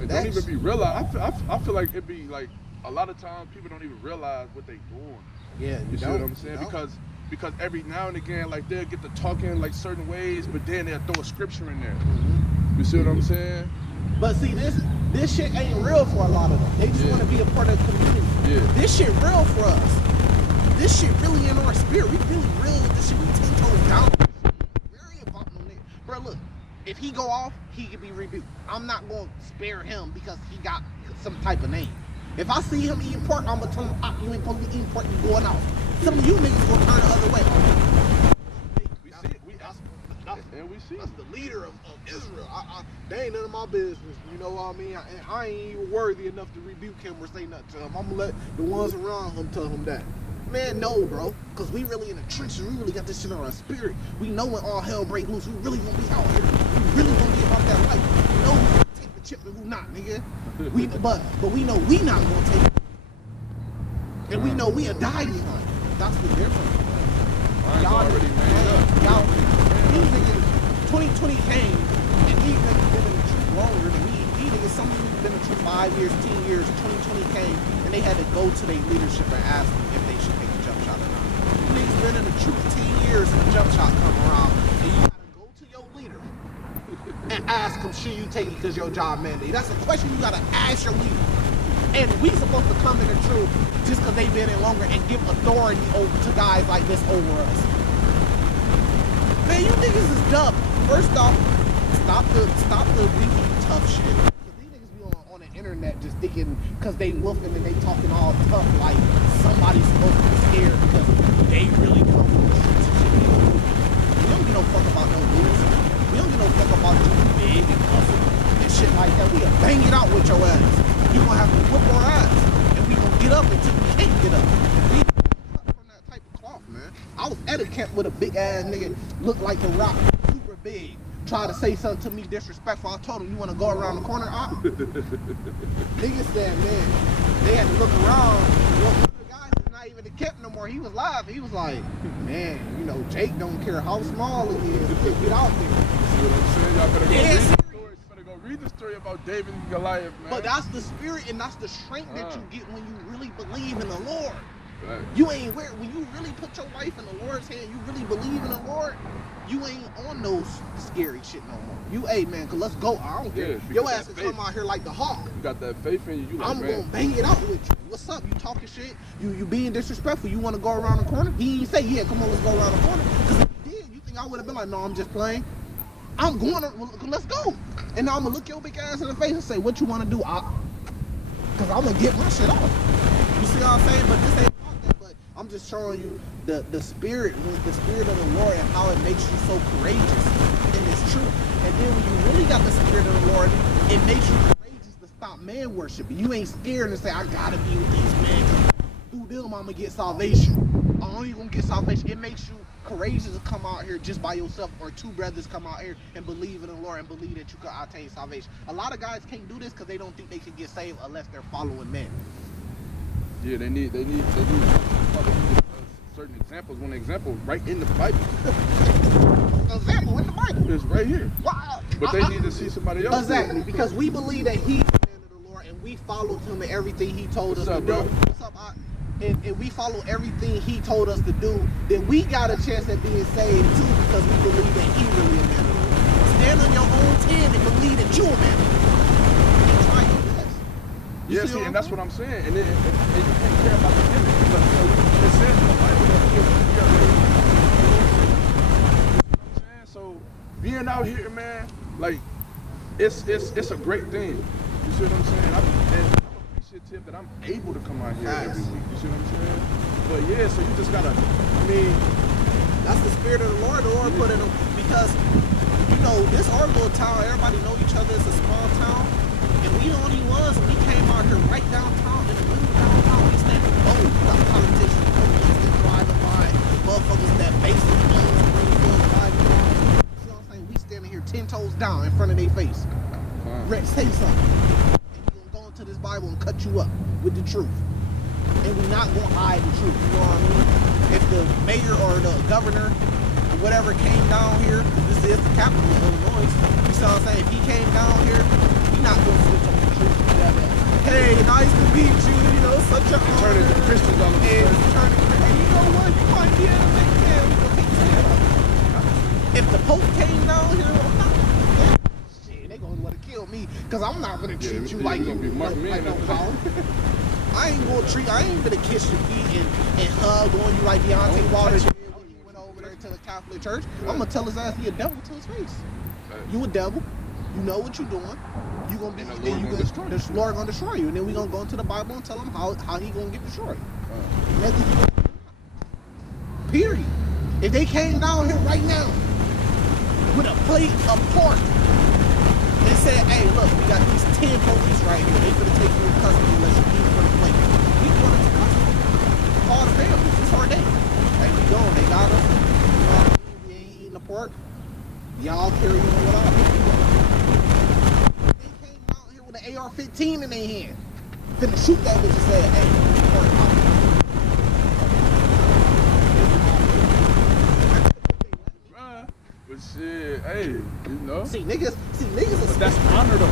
It don't even be realized. I feel like it be like a lot of times people don't even realize what they doing. Yeah, you see what I'm saying? Because every now and again, like they'll get to talking like certain ways, but then they'll throw a scripture in there. You see what I'm saying? But see, this shit ain't real for a lot of them. They just want to be a part of the community. Yeah. This shit real for us. This shit really in our spirit. We really real with this shit. We 10 toes down. Very about no nigga. Bro, look, if he go off, he could be rebuked. I'm not going to spare him because he got some type of name. If I see him eating pork, I'm going to tell him, you ain't supposed to be eating pork, you going off. Some of you niggas going to turn the other way. We see it. And we see That's the leader of Israel. They ain't none of my business. You know what I mean? I ain't even worthy enough to rebuke him or say nothing to him. I'm going to let the ones around him tell him that. Man, no, bro. Because we really in the trenches. We really got this shit on our spirit. We know when all hell break loose, we really going to be out here. We really going to be about that life. We know who gonna take the chip and who not, nigga. But we know we not going to take it. And we know we'll die behind it. That's the difference. 2020 came, and these niggas been in the truth longer than me. These niggas, some of them been in the truth 5 years, 10 years. 2020 came, and they had to go to their leadership and ask them if they should take a jump shot or not. You niggas been in the truth 10 years, and a jump shot come around, and you gotta go to your leader and ask them, should you take it because your job mandate? That's a question you gotta ask your leader. And we supposed to come in the truth just because they've been in longer and give authority over to guys like this over us. Man, you niggas is dumb. First off, stop the really tough shit. Cause these niggas be on the internet just thinking because they woofing and they talking all tough like somebody's supposed to be scared because they really come with the shit. We don't give no fuck about no leaders. We don't give no fuck about you big and hustle and shit like that. We'll bang it out with your ass. You gonna have to whoop our ass, and we gonna get up until we can't get up. We cut from that type of cloth, man. I was at a camp with a big ass nigga, looked like The Rock, super big. Tried to say something to me disrespectful. I told him, you wanna go around the corner? Nigga said, man, they had to look around. One of the guys is not even the camp no more. He was live. He was like, man, you know, Jake don't care how small he is. Get out there. See what I'm saying? Y'all better go Yeah, read the story. You better go read the story about David and Goliath, man. But that's the spirit and that's the strength that you get when you really believe in the Lord. Right. You ain't where when you really put your life in the Lord's hand, you really believe in the Lord, you ain't on those scary shit no more. You, hey man, cause let's go. I don't care. Your ass can come out here like the Hawk. You got that faith in you. You like, I'm man, gonna bang it out with you. What's up? You talking shit? You being disrespectful? You want to go around the corner? He didn't say, yeah, come on, let's go around the corner. Cause if he did, you think I would have been like, no, I'm just playing. I'm going to, well, let's go. And now I'm gonna look your big ass in the face and say, what you want to do? Cause I'm gonna get my shit off. You see what I'm saying? But this ain't about that. But I'm just showing you the spirit of the Lord and how it makes you so courageous in this truth. And then when you really got the spirit of the Lord, it makes you courageous to stop man worshiping. You ain't scared to say, I gotta be with these men. Through them, I'm gonna get salvation. I'm only gonna get salvation. It makes you courageous to come out here just by yourself, or two brothers come out here and believe in the Lord and believe that you can attain salvation. A lot of guys can't do this because they don't think they can get saved unless they're following men. yeah, they need certain examples. One example right in the Bible. Example in the Bible. It's right here. Wow. But they need to see somebody else. Exactly, because we believe that He's the man of the Lord, and we followed Him in everything He told us to do. What's up, and we follow everything He told us to do. Then we got a chance at being saved too, because we believe that He really a man of the Lord. Stand on your own 10 and believe that you're a man of the Lord. And try your best. Yeah, see, and that's what I'm saying. And then and you can't care about the image. Because it says in the Bible that we are made. You know what I'm saying? So being out here, man, like it's a great thing. You see what I'm saying? I'm appreciative that I'm able to come out here every week. You see what I'm saying? But yeah, so you just gotta. I mean, that's the spirit of the Lord. The Lord put in them because you know this our little town. Everybody know each other. It's a small town. And we the only ones, we came out here right downtown, in the middle of downtown, we standing bold. We got politicians, police that driving by, motherfuckers that basically driving by. You see what I'm saying? We standing here 10 toes down in front of their face. Rex, say something. And we gonna go into this Bible and cut you up with the truth. And we not gonna hide the truth, you know what I mean? If the mayor or the governor or whatever came down here, this is the capital of Illinois, you see what I'm saying? If he came down here, not going to switch up the truth. Hey, nice to meet you. You know, such a honor. turning to Christians all of a sudden. And you know what? You might be able to make them. If the Pope came down here, I'm not. Shit, they gonna want to kill me because I'm not gonna treat you like you like no power. I ain't gonna kiss your feet and hug on you like Deontay Wilder did when he went over there to the Catholic Church. I'm gonna tell his ass he a devil to his face. You a devil. You know what you're doing. You gonna be, the Lord gonna destroy you, and then we gonna go into the Bible and tell him how he gonna get destroyed. Period. If they came down here right now with a plate of pork and said, "Hey, look, we got these 10 police right here. They gonna take you in custody unless you eat for the plate." We going into custody. Call the family. It's our day. Hey, we going. They got us. We ain't eating the pork. Y'all carry on what I. An AR-15 in their hand. Finna shoot that bitch and say, hey, but shit, hey, you know. See niggas But that's honor though.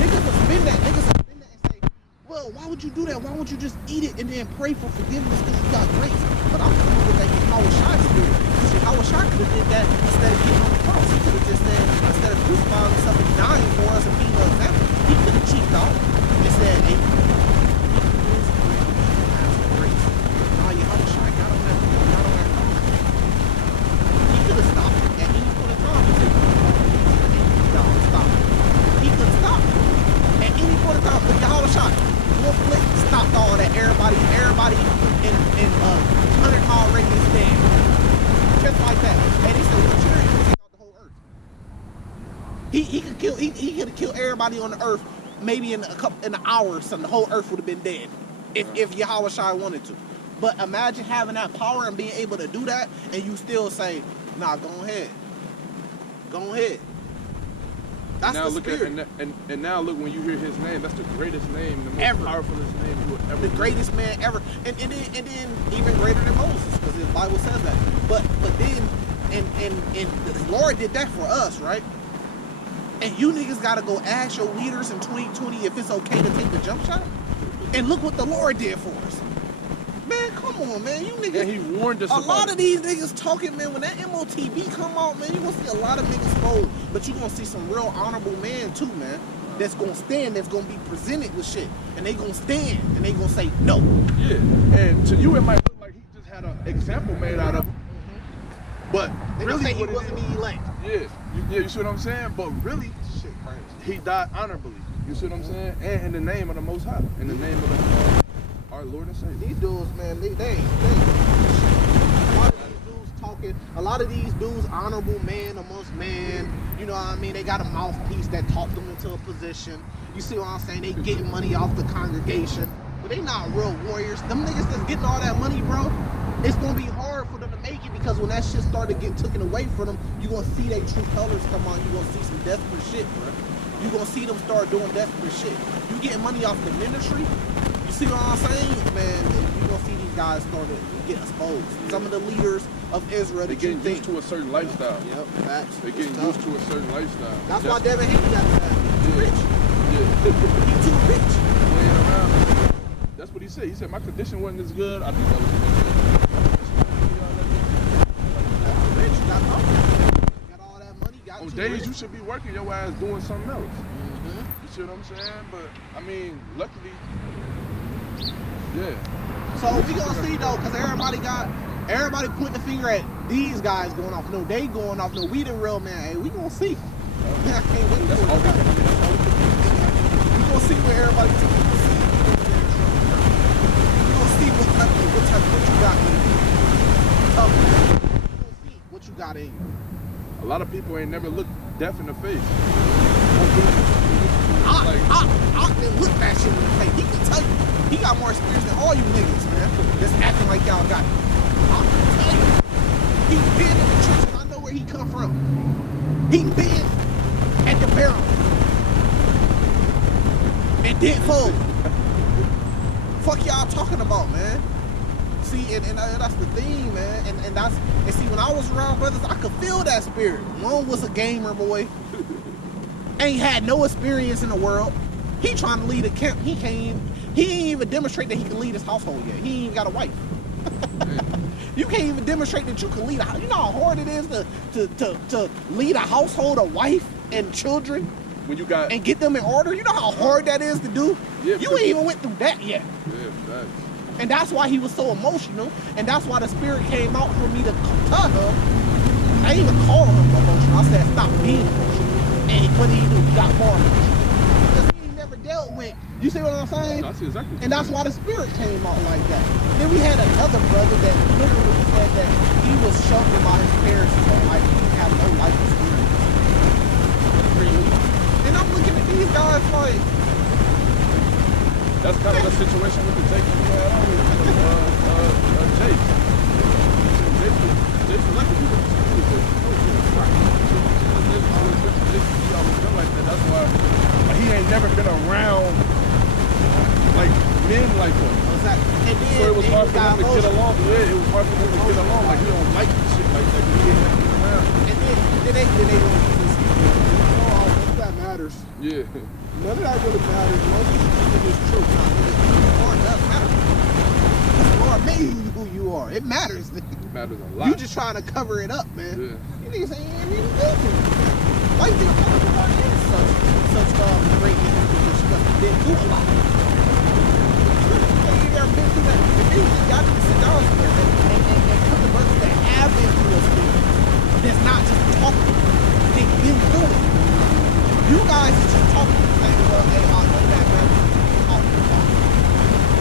Niggas will spin that and say, well, why would you do that? Why won't you just eat it and then pray for forgiveness because you got grace? But I'm coming with that Yahweh Shai spirit. Because Yahweh Shai could have did that instead of getting on the cross. He could have just said, instead of crucifying himself and dying for us and being an example, he could have cheaped out and said, hey, grace. Nah, Yahweh Shai got on that cross. He could have stopped at any point in time. He said, no, stop. He could have stopped at any point in time. But Yahweh Shai, one flick, stopped all that. Everybody in 100-mile radius dead. Just like that. And he said, well, Jerry, he take out the whole earth. He could have killed everybody on the earth maybe in an hour or something. The whole earth would have been dead if Yahweh Shai wanted to. But imagine having that power and being able to do that, and you still say, nah, go ahead. Go ahead. That's now the spirit. And now look, when you hear his name, that's the greatest name, the most Ever. powerfulest name you will ever The hear. greatest man ever. And then even greater than Moses, because the Bible says that. But then, and the Lord did that for us, right? And you niggas gotta go ask your leaders in 2020 if it's okay to take the jump shot? And look what the Lord did for us. Man, come on, man. You niggas. And he warned us A about lot it. of these niggas talking, man. When that MOTB come out, man, you gonna see a lot of niggas fold. But you gonna see some real honorable men too, man. That's gonna stand, that's gonna be presented with shit. And they gonna stand and they gonna say no. Yeah. And to you, it might look like he just had an example made out of him. But They really, say he what it wasn't is- the elect. you see what I'm saying? But really, Shit, crazy. he died honorably. You see what I'm saying? And in the name of the Most High, in the name of our Lord and Savior. These dudes, man, they a lot of these dudes, honorable man amongst man, you know what I mean? They got a mouthpiece that talked them into a position. You see what I'm saying? They getting money off the congregation, but they not real warriors. Them niggas that's getting all that money, bro, it's gonna be hard for them to make it because when that shit started getting taken away from them, you gonna see their true colors come on. You gonna see some desperate shit, bro. You gonna see them start doing desperate shit. You getting money off the ministry. You see what I'm saying, man? You gonna see these guys start to get exposed. Some of the leaders of Israel, They're getting used to a certain lifestyle. Yep, facts. They're getting used to a certain lifestyle. That's why Devin Haney got that. He's too rich. Yeah. He's too rich. Playing around. That's what he said. He said my condition wasn't as good. I think that was Rich, got all that money, got on too days rich. you should be working your ass doing something else. You see what I'm saying? But I mean, luckily, yeah. So we gonna see though, cause everybody pointing the finger at these guys going off. No, they going off. No, we the real man. Hey, we gonna see. Man, I can't wait That's for all it. We gonna see where everybody takes the seat. We gonna see what you got in you. We gonna see what you got in you. A lot of people ain't never looked death in the face. I can look that shit in the face. He can tell you. He got more experience than all you niggas, man. Just acting like y'all got it. I can tell you. He been in the trenches. I know where he come from. He been at the barrel. And didn't fold. Fuck y'all talking about, man. See, and that's the thing, man. And see, when I was around brothers, I could feel that spirit. One was a gamer boy. Ain't had no experience in the world. He trying to lead a camp. He ain't even demonstrate that he can lead his household yet. He ain't even got a wife. You can't even demonstrate that you can lead a house. You know how hard it is to lead a household, a wife and children, When you got and get them in order. You know how hard that is to do. Yeah, You ain't even went through that yet. yeah, facts. And that's why he was so emotional. And that's why the spirit came out for me to tell him. I didn't even call him emotional. I said, stop being emotional. And what did he do? He got more emotional. Because he ain't never dealt with. You see what I'm saying? I see exactly. And that's why the spirit came out like that. Then we had another brother that literally said that he was shuffled by his parents his whole life. He didn't have no life experience. Really. And I'm looking at these guys like, That's kind of the situation with the Jake we had on with Jake. Jake selected people. He always been like that. That's why he ain't never been around like men like that. So it was hard for him to get along. Yeah, it was hard for him to get along. Like he don't like shit like that. He ain't never been around. And then they Yeah. None of that really matters. Most of you is true. Who you are does matter. Because the Lord made you who you are. It matters. It matters a lot. You just trying to cover it up, man. Yeah. You niggas ain't even guilty. Why you think the Lord is such great in his position? Because he didn't do a lot. You ever been through that? If you y'all need to sit down somewhere and put the brothers that have been through those things. That's not just talking. They've been through it. You guys is just talking saying, well, hey, I know that, man. Talking about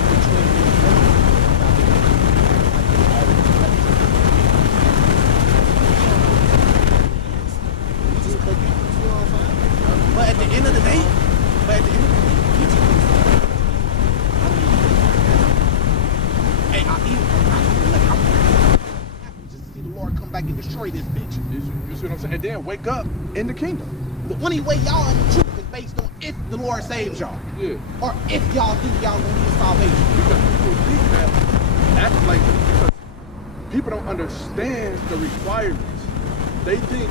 which way you're going. But at the end of the day, you just hey, I just see the Lord come back and destroy this bitch. You see what I'm saying? And then wake up in the kingdom. The only way y'all in the truth is based on if the Lord saves y'all. Yeah. Or if y'all think y'all gonna need salvation. Because people think that, act like, because people don't understand the requirements. They think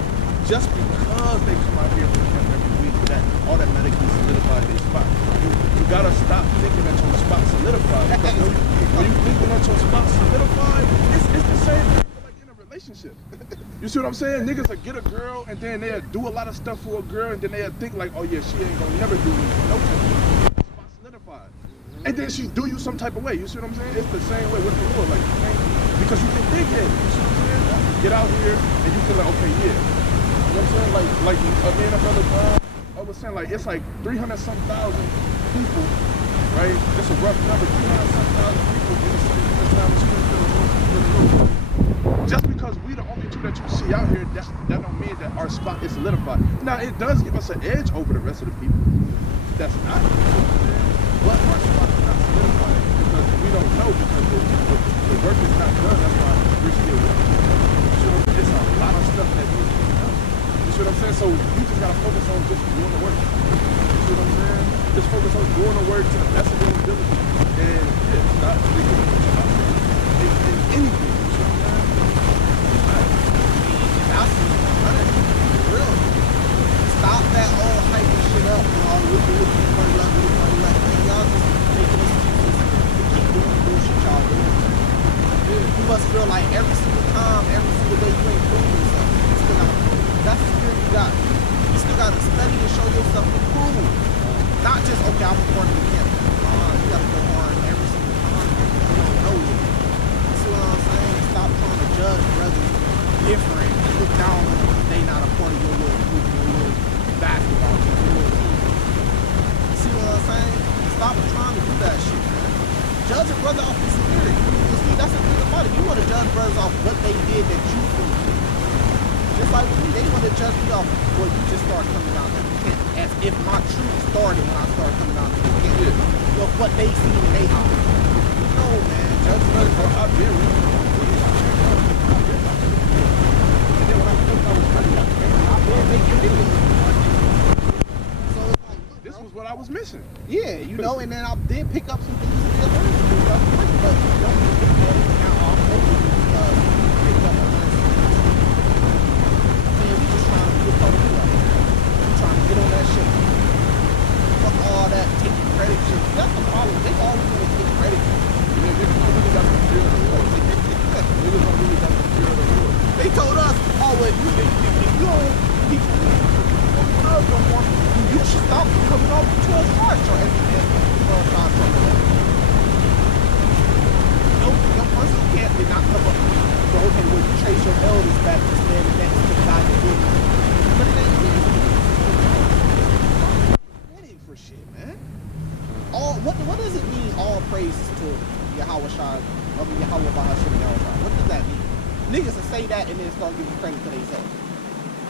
just because they come out here for camp every week that automatically solidifies their spot. You gotta stop thinking that your spot solidified. Because when you thinking that your spot solidified, it's the same thing like in a relationship. You see what I'm saying? Niggas will get a girl and then they'll do a lot of stuff for a girl and then they'll think like, oh yeah, she ain't gonna never do me. No, spot solidified. And then she do you some type of way. You see what I'm saying? It's the same way with the Lord. Like, because you get big headed. You see what I'm saying? Get out here and you feel like, okay, yeah. You know what I'm saying? Like me and a brother John, I was saying like it's like 300-some thousand people, right? That's a rough number. 300-some thousand people in the city of town. Just because we the only two that you see out here, that don't mean that our spot is solidified. Now it does give us an edge over the rest of the people. That's not. But our spot is not solidified because we don't know because the work is not done. That's why we're still working. So it's a lot of stuff that needs to be done. You see what I'm saying? So you just gotta focus on just doing the work. You see what I'm saying? Just focus on doing the work to the best of your ability. And stop thinking about anything. You see what I'm saying? Real. Stop that all hyping shit up and all money left. Man, y'all just making excuses to keep doing the bullshit y'all doing. Yeah. You must feel like every single time, every single day you ain't proving yourself. You still gotta prove it. That's the spirit you got. You still gotta study and show yourself and prove. Not just, okay, I'm recording the camp. You gotta go on every single time. You don't know yet. You see what I'm saying? Stop trying to judge brothers different and look down on them because they not a part of your little group, your little basketball team, your little team. You see what I'm saying? Stop trying to do that shit, man. Judge a brother off his spirit. You see, that's the thing about it. You want to judge brothers off what they did that you think. Just like with me, they want to judge me off, well, you just start coming down to the camp. As if my truth started when I started coming down to the camp. Yeah. You know, what they see in they house. No, man. Judge brothers off. I've been with you. This was what I was missing. Yeah, you know, and then I did pick up some things in the other but don't get mad now off over because pick up a nice man, we just trying to be a part of it. We trying to get on that shit. Fuck all that taking credit shit. That's the problem. They always want to take credit. They told us, oh, well, if you don't keep up no more, you should stop coming off the 12 March or everything. Your person can't did not come up. So, okay, well, you trace your elders back to stand next to the guy that did it. But it ain't me. Waiting for shit, man. What does it mean, all praises to Yahweh Shai? I mean, Yahweh Bahashim Yahweh. What does that mean? Niggas will say that and then start giving credit to themselves.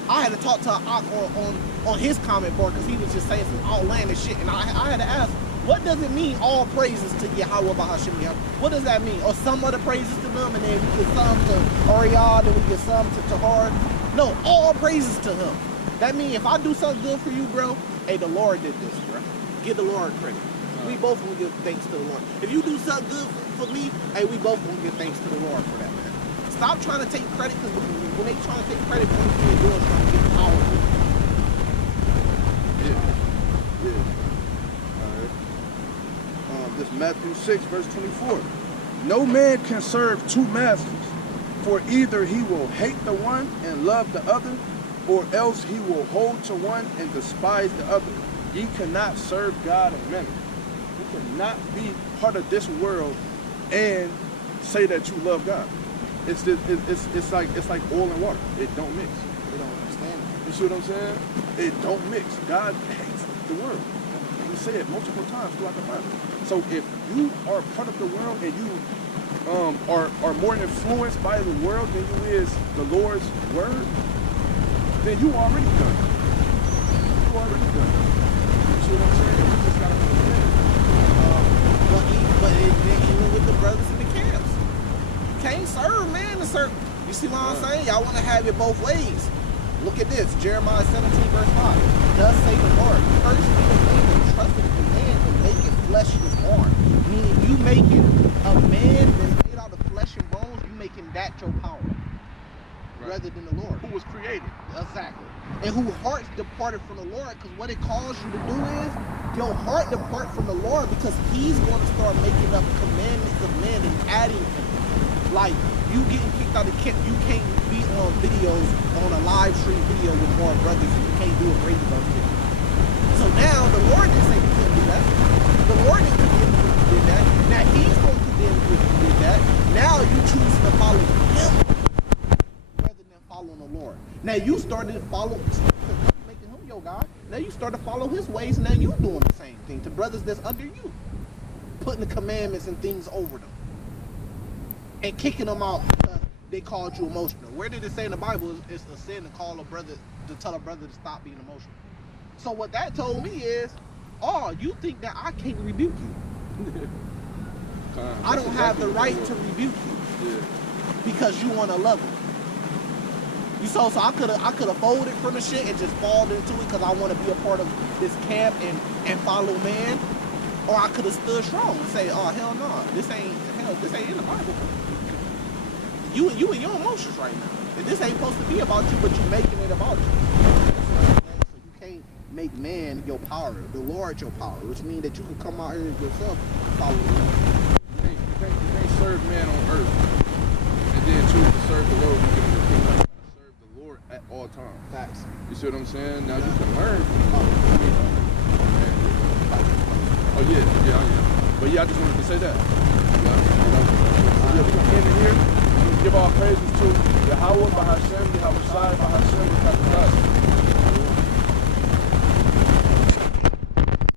I had to talk to on his comment board because he was just saying some outlandish shit, and I had to ask, what does it mean, all praises to Yahweh Bahashim Yahweh? What does that mean? Or some other praises to them, and then we get some to Ariad, and we get some to Tahar? No, all praises to him. That means if I do something good for you, bro, hey, the Lord did this, bro. Give the Lord credit. We both will give thanks to the Lord. If you do something good for me, hey, we both will give thanks to the Lord for that, man. Stop trying to take credit, because when they trying to take credit for what you're doing, trying to get powerful. Yeah. This Matthew 6, verse 24. No man can serve two masters, for either he will hate the one and love the other, or else he will hold to one and despise the other. Ye cannot serve God and mammon. You cannot be part of this world and say that you love God. It's like oil and water. It don't mix. They don't understand it. You see what I'm saying? It don't mix. God hates the world. He said it multiple times throughout the Bible. So if you are part of the world and you are more influenced by the world than you is the Lord's word, then you already done. You already done. You see what I'm saying? You just gotta Even with the brothers in the camps, you can't serve man to serve. You see what I'm saying? Y'all want to have it both ways. Look at this, Jeremiah 17, verse 5. Thus say the Lord, first be the man that trusted in man and make it flesh his born. Meaning you making a man that's made out of flesh and bones, you making that your power. Rather than the Lord. who was created. Exactly. And who hearts departed from the Lord, because what it calls you to do is your heart depart from the Lord, because he's going to start making up commandments of men and adding them. Like you getting kicked out of camp, you can't be on videos on a live stream video with more brothers, and you can't do a Brady Bunch video. So now the Lord didn't say you couldn't do that. The Lord didn't condemn you if you did that. Now he's going to condemn you if you did that. Now you choose to follow him rather than following the Lord. Now you started to follow, making him your God. Now you start to follow his ways. Now you doing the same thing to brothers that's under you, putting the commandments and things over them, and kicking them out because they called you emotional. Where did it say in the Bible it's a sin to call a brother, to tell a brother to stop being emotional? So what that told me is, oh, you think that I can't rebuke you? I don't have the right to rebuke you because you want to love him. You saw, so I could have folded from the shit and just fall into it because I want to be a part of this camp and follow man, or I could have stood strong and say, oh hell no, this ain't in the Bible. You in your emotions right now, and this ain't supposed to be about you, but you making it about you. So you can't make man your power, the Lord your power, which means that you can come out here yourself and follow him. You can't serve man on earth and then choose to serve the Lord. You can serve the Lord at all times. Facts. You see what I'm saying? Now you can learn from the Lord. Oh yeah. But yeah, I just wanted to say that. We're gonna end it here. Give all praises to Yahweh, Bahashem, Yahweh Shai,